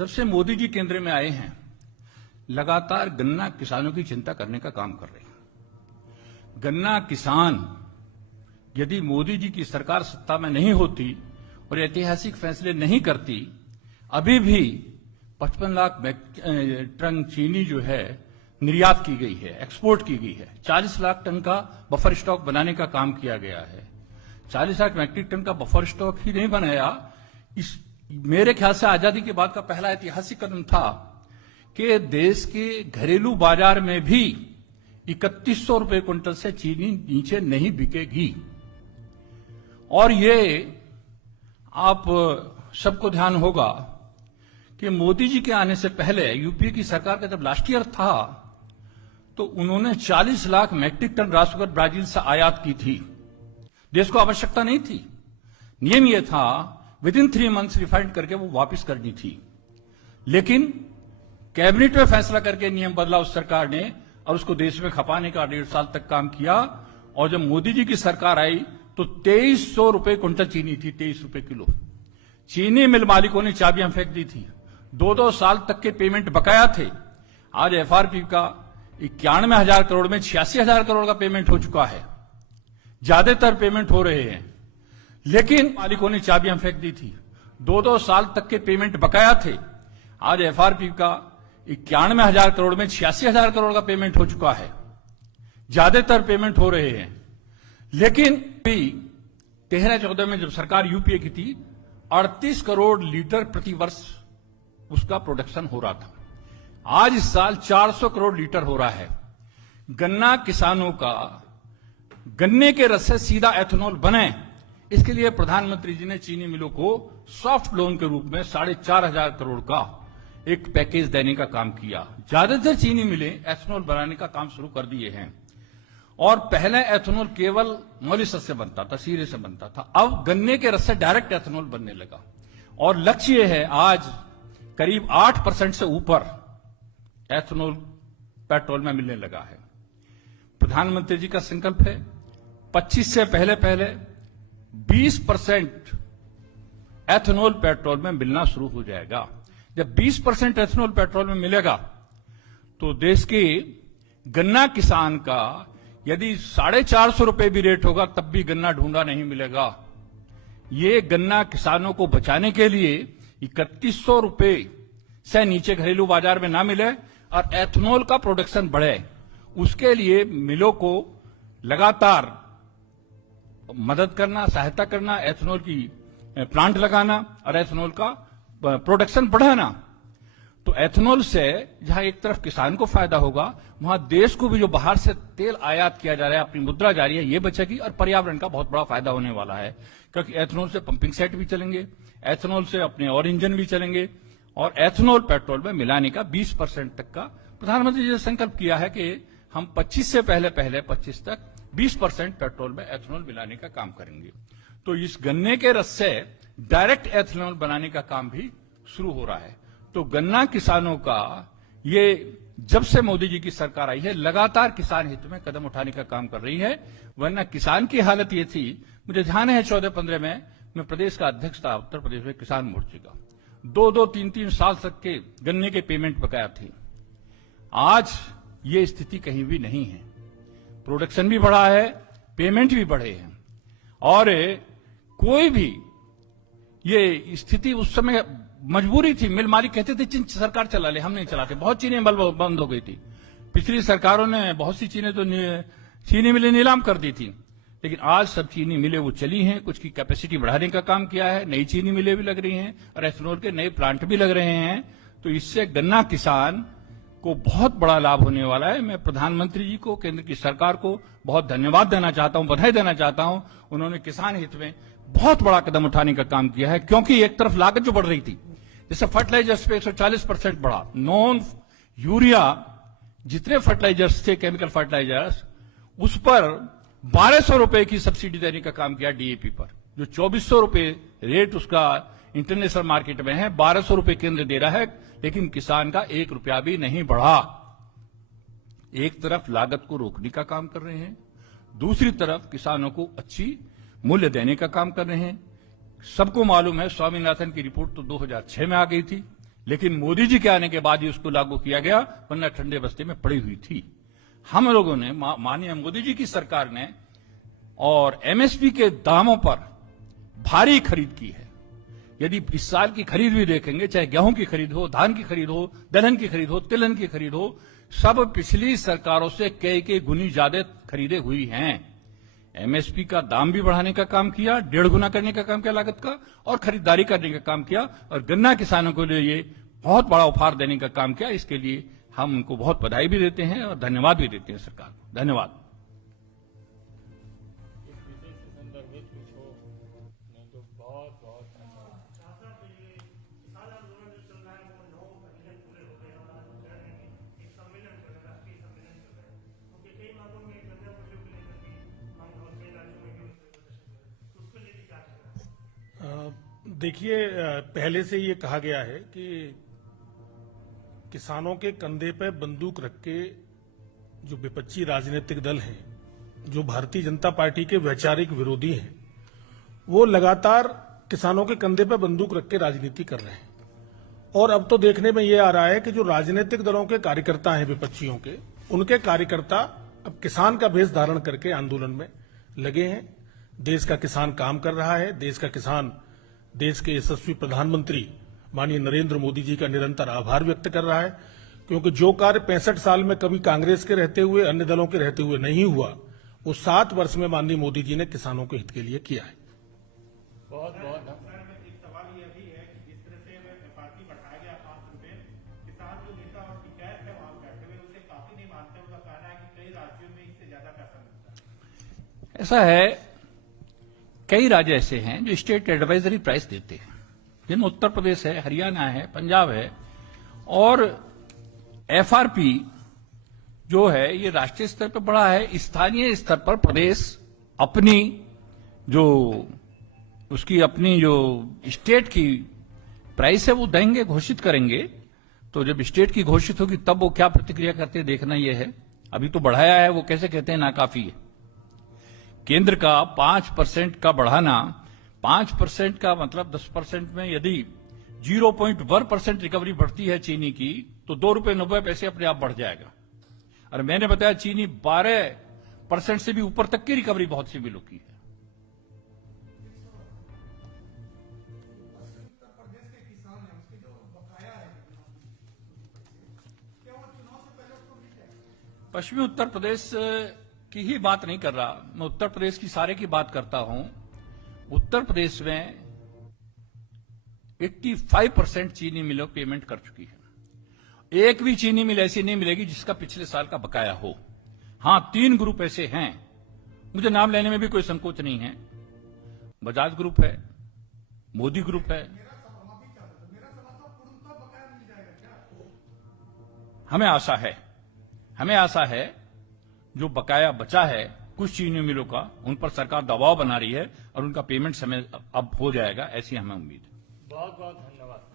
जब से मोदी जी केंद्र में आए हैं, लगातार गन्ना किसानों की चिंता करने का काम कर रहे हैं। गन्ना किसान यदि मोदी जी की सरकार सत्ता में नहीं होती और ऐतिहासिक फैसले नहीं करती, अभी भी 55 लाख टन चीनी जो है निर्यात की गई है, एक्सपोर्ट की गई है। 40 लाख टन का बफर स्टॉक बनाने का काम किया गया है। 40 लाख मैट्रिक टन का बफर स्टॉक ही नहीं बनाया, इस मेरे ख्याल से आजादी के बाद का पहला ऐतिहासिक कदम था कि देश के घरेलू बाजार में भी 3100 रुपए क्विंटल से चीनी नीचे नहीं बिकेगी। और ये आप सबको ध्यान होगा कि मोदी जी के आने से पहले यूपीए की सरकार का जब लास्ट ईयर था तो उन्होंने 40 लाख मैट्रिक टन रासुगर ब्राजील से आयात की थी। देश को आवश्यकता नहीं थी, नियम यह था विद इन 3 मंथ्स रिफाइंड करके वो वापस करनी थी। लेकिन कैबिनेट में फैसला करके नियम बदला उस सरकार ने और उसको देश में खपाने का 1.5 साल तक काम किया। और जब मोदी जी की सरकार आई तो 2300 रुपए क्विंटल चीनी थी, 23 रुपए किलो। चीनी मिल मालिकों ने चाबियां फेंक दी थी। 2-2 साल तक के पेमेंट बकाया थे। आज एफआरपी का 91,000 करोड़ में 86,000 करोड़ का पेमेंट हो चुका है। ज्यादातर पेमेंट हो रहे हैं, लेकिन मालिकों ने चाबियां फेंक दी थी। 2-2 साल तक के पेमेंट बकाया थे। आज एफआरपी का 91,000 करोड़ में 86,000 करोड़ का पेमेंट हो चुका है। ज्यादातर पेमेंट हो रहे हैं, लेकिन 13-14 में जब सरकार यूपीए की थी 38 करोड़ लीटर प्रति वर्ष उसका प्रोडक्शन हो रहा था। आज इस साल 400 करोड़ लीटर हो रहा है। गन्ना किसानों का गन्ने के रस से सीधा एथेनॉल बने, इसके लिए प्रधानमंत्री जी ने चीनी मिलों को सॉफ्ट लोन के रूप में 4,500 करोड़ का एक पैकेज देने का काम किया। ज्यादातर चीनी मिलें एथेनॉल बनाने का काम शुरू कर दिए हैं। और पहले एथेनॉल केवल मॉलिसस से बनता था, सीरे से बनता था। अब गन्ने के रस से डायरेक्ट एथेनॉल बनने लगा और लक्ष्य है आज करीब 8% से ऊपर एथेनॉल पेट्रोल में मिलने लगा है। प्रधानमंत्री जी का संकल्प है 25 से पहले 20% एथेनॉल पेट्रोल में मिलना शुरू हो जाएगा। जब 20% एथेनॉल पेट्रोल में मिलेगा तो देश के गन्ना किसान का यदि 450 रुपए भी रेट होगा तब भी गन्ना ढूंढा नहीं मिलेगा। ये गन्ना किसानों को बचाने के लिए 3100 रुपए से नीचे घरेलू बाजार में ना मिले और एथेनॉल का प्रोडक्शन बढ़े, उसके लिए मिलों को लगातार मदद करना, सहायता करना, एथेनॉल की प्लांट लगाना और एथेनॉल का प्रोडक्शन बढ़ाना। तो एथेनॉल से जहां एक तरफ किसान को फायदा होगा, वहां देश को भी जो बाहर से तेल आयात किया जा रहा है, अपनी मुद्रा जारी है, ये बचेगी और पर्यावरण का बहुत बड़ा फायदा होने वाला है। क्योंकि एथेनॉल से पंपिंग सेट भी चलेंगे, एथेनॉल से अपने और इंजन भी चलेंगे और एथेनॉल पेट्रोल में मिलाने का 20% तक का प्रधानमंत्री जी ने संकल्प किया है कि हम 25 से पहले 25 तक 20% पेट्रोल में एथेनॉल मिलाने का काम करेंगे। तो इस गन्ने के रस से डायरेक्ट एथेनॉल बनाने का काम भी शुरू हो रहा है। तो गन्ना किसानों का ये जब से मोदी जी की सरकार आई है लगातार किसान हित में कदम उठाने का काम कर रही है। वरना किसान की हालत ये थी, मुझे ध्यान है 14-15 में मैं प्रदेश का अध्यक्ष था उत्तर प्रदेश में किसान मोर्चे का। 2-2, 3-3 साल तक के गन्ने के पेमेंट बकाया थे। आज ये स्थिति कहीं भी नहीं है। प्रोडक्शन भी बढ़ा है, पेमेंट भी बढ़े हैं और कोई भी ये स्थिति उस समय मजबूरी थी। मिल मालिक कहते थे चीन सरकार चला ले, हम नहीं चलाते। बहुत चीनी मिल बंद हो गई थी। पिछली सरकारों ने बहुत सी चीनी मिलें नीलाम कर दी थी, लेकिन आज सब चीनी मिलें वो चली हैं। कुछ की कैपेसिटी बढ़ाने का काम किया है, नई चीनी मिलें भी लग रही हैं और एथेनॉल के नए प्लांट भी लग रहे हैं। तो इससे गन्ना किसान को बहुत बड़ा लाभ होने वाला है। मैं प्रधानमंत्री जी को, केंद्र की सरकार को बहुत धन्यवाद देना चाहता हूं, बधाई देना चाहता हूं। उन्होंने किसान हित में बहुत बड़ा कदम उठाने का काम किया है। क्योंकि एक तरफ लागत जो बढ़ रही थी, जैसे फर्टिलाइजर्स पे 140% बढ़ा, नॉन यूरिया जितने फर्टिलाइजर्स थे, केमिकल फर्टिलाइजर्स, उस पर 1200 रुपए की सब्सिडी देने का काम किया। डीएपी पर जो 2400 रुपए रेट उसका इंटरनेशनल मार्केट में है, 1200 रुपए केंद्र दे रहा है, लेकिन किसान का 1 रुपया भी नहीं बढ़ा। एक तरफ लागत को रोकने का काम कर रहे हैं, दूसरी तरफ किसानों को अच्छी मूल्य देने का काम कर रहे हैं। सबको मालूम है स्वामीनाथन की रिपोर्ट तो 2006 में आ गई थी, लेकिन मोदी जी के आने के बाद ही उसको लागू किया गया, वरना ठंडे बस्ते में पड़ी हुई थी। हम लोगों ने, माननीय मोदी जी की सरकार ने और एमएसपी के दामों पर भारी खरीद की है। यदि इस साल की खरीद भी देखेंगे, चाहे गेहूं की खरीद हो, धान की खरीद हो, दलहन की खरीद हो, तिलहन की खरीद हो, सब पिछली सरकारों से कई गुनी ज्यादा खरीदें हुई हैं। एमएसपी का दाम भी बढ़ाने का काम किया, 1.5 गुना करने का काम किया लागत का, और खरीदारी करने का काम किया, और गन्ना किसानों को लिए ये बहुत बड़ा उपहार देने का काम किया। इसके लिए हम उनको बहुत बधाई भी देते हैं और धन्यवाद भी देते हैं सरकार को। धन्यवाद। देखिए, पहले से ये कहा गया है कि किसानों के कंधे पे बंदूक रख के जो विपक्षी राजनीतिक दल हैं, जो भारतीय जनता पार्टी के वैचारिक विरोधी हैं, वो लगातार किसानों के कंधे पे बंदूक रख के राजनीति कर रहे हैं। और अब तो देखने में ये आ रहा है कि जो राजनीतिक दलों के कार्यकर्ता हैं विपक्षियों के, उनके कार्यकर्ता अब किसान का भेष धारण करके आंदोलन में लगे हैं। देश का किसान काम कर रहा है। देश का किसान देश के यशस्वी प्रधानमंत्री माननीय नरेंद्र मोदी जी का निरंतर आभार व्यक्त कर रहा है, क्योंकि जो कार्य 65 साल में कभी कांग्रेस के रहते हुए, अन्य दलों के रहते हुए नहीं हुआ, वो 7 वर्ष में माननीय मोदी जी ने किसानों के हित के लिए किया है। बहुत बहुत एक सवाल यह भी है कि जिस तरह से एमएसपी बढ़ाया गया 5 रुपए, किसान जो नेता और शिकायत है वहां बैठे हुए उसे काफी नहीं मानते। उनका कहना है कि कई राज्यों में इससे ज्यादा पैसा मिलता है। ऐसा है, कई राज्य ऐसे हैं जो स्टेट एडवाइजरी प्राइस देते हैं, जिनमें उत्तर प्रदेश है, हरियाणा है, पंजाब है। और एफआरपी जो है ये राष्ट्रीय स्तर पर बढ़ा है, स्थानीय स्तर पर प्रदेश अपनी जो उसकी अपनी जो स्टेट की प्राइस है वो देंगे, घोषित करेंगे। तो जब स्टेट की घोषित होगी तब वो क्या प्रतिक्रिया करते हैं देखना यह है। अभी तो बढ़ाया है, वो कैसे कहते हैं नाकाफी है। केंद्र का 5% का बढ़ाना, 5% का मतलब 10% में यदि 0.1% रिकवरी बढ़ती है चीनी की, तो ₹2.90 अपने आप बढ़ जाएगा। और मैंने बताया चीनी 12% से भी ऊपर तक की रिकवरी बहुत सी मिलों की है। पश्चिमी उत्तर प्रदेश की ही बात नहीं कर रहा, मैं उत्तर प्रदेश की सारे की बात करता हूं। उत्तर प्रदेश में 85% चीनी मिलों पेमेंट कर चुकी है। एक भी चीनी मिल ऐसी नहीं मिलेगी जिसका पिछले साल का बकाया हो। हां, 3 ग्रुप ऐसे हैं, मुझे नाम लेने में भी कोई संकोच नहीं है। बजाज ग्रुप है, मोदी ग्रुप है। हमें आशा है जो बकाया बचा है कुछ चीनी मिलों का, उन पर सरकार दबाव बना रही है और उनका पेमेंट समय अब हो जाएगा, ऐसी हमें उम्मीद है। बहुत बहुत धन्यवाद।